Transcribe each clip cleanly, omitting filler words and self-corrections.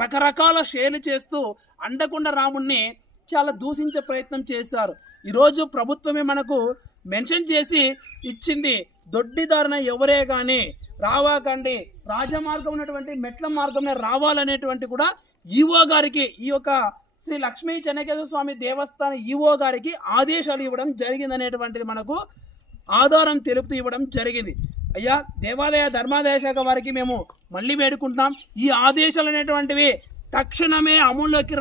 రకరకాల షేర్లు చేస్తూ అండకొండ రాముణ్ణి చాలా దూషించే ప్రయత్నం చేశారు. ఈరోజు ప్రభుత్వమే మనకు మెన్షన్ చేసి ఇచ్చింది, దొడ్డిదారిన ఎవరే కానీ రావాకండి, రాజమార్గం ఉన్నటువంటి మెట్ల మార్గంలో రావాలనేటువంటి కూడా ఈవో గారికి, ఈ యొక్క శ్రీ లక్ష్మీ చెన్నకేశ్వర స్వామి దేవస్థాన ఈవో గారికి ఆదేశాలు ఇవ్వడం జరిగిందనేటువంటిది మనకు ఆధారం తెలుపుతూ ఇవ్వడం జరిగింది. అయ్యా, దేవాలయ ధర్మాదాయ శాఖ వారికి మేము మళ్ళీ వేడుకుంటున్నాం, ఈ ఆదేశాలు అనేటువంటివి తక్షణమే అమల్లోకి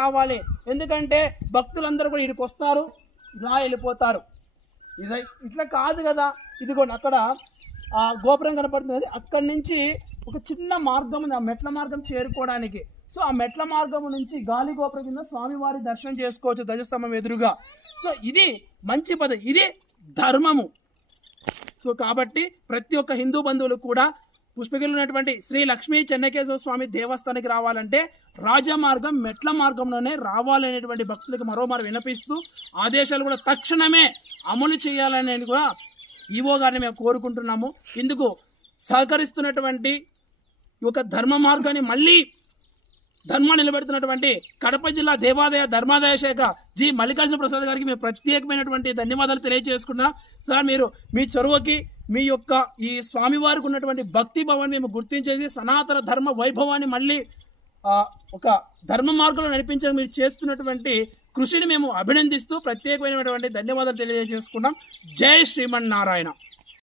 రావాలి. ఎందుకంటే భక్తులందరూ కూడా ఇక్కడికి వస్తారు, ఇలా వెళ్ళిపోతారు. ఇట్లా కాదు కదా. ఇదిగోండి అక్కడ ఆ గోపురం కనపడుతుంది, అక్కడి నుంచి ఒక చిన్న మార్గం ఉంది, ఆ మెట్ల మార్గం చేరుకోవడానికి. సో ఆ మెట్ల మార్గం నుంచి గాలి గోపురం కింద స్వామివారి దర్శనం చేసుకోవచ్చు ధ్వజస్తంభం ఎదురుగా. సో ఇది మంచి పద్ధతి, ఇది ధర్మము. సో కాబట్టి ప్రతి ఒక్క హిందూ బంధువులు కూడా పుష్పగిరిలో ఉన్నటువంటి శ్రీ లక్ష్మీ చెన్నకేశ్వర స్వామి దేవస్థానానికి రావాలంటే రాజమార్గం మెట్ల మార్గంలోనే రావాలనేటువంటి భక్తులకు మరోమారు వినిపిస్తూ ఆదేశాలు కూడా తక్షణమే అమలు చేయాలనేది కూడా ఈవో గారిని మేము కోరుకుంటున్నాము. ఇందుకు సహకరిస్తున్నటువంటి ఈ యొక్క ధర్మ మార్గాన్ని మళ్ళీ ధర్మాన్ని నిలబెడుతున్నటువంటి కడప జిల్లా దేవాదాయ ధర్మాదాయ శాఖ జి మల్లికార్జున ప్రసాద్ గారికి మేము ప్రత్యేకమైనటువంటి ధన్యవాదాలు తెలియజేసుకుంటున్నాం. సార్, మీరు మీ చొరవకి, మీ యొక్క ఈ స్వామివారికి ఉన్నటువంటి భక్తి భావాన్ని మేము గుర్తించేసి సనాతన ధర్మ వైభవాన్ని మళ్ళీ ఒక ధర్మ మార్గంలో నడిపించడం మీరు చేస్తున్నటువంటి కృషిని మేము అభినందిస్తూ ప్రత్యేకమైనటువంటి ధన్యవాదాలు తెలియజేసుకున్నాం. జై శ్రీమన్నారాయణ.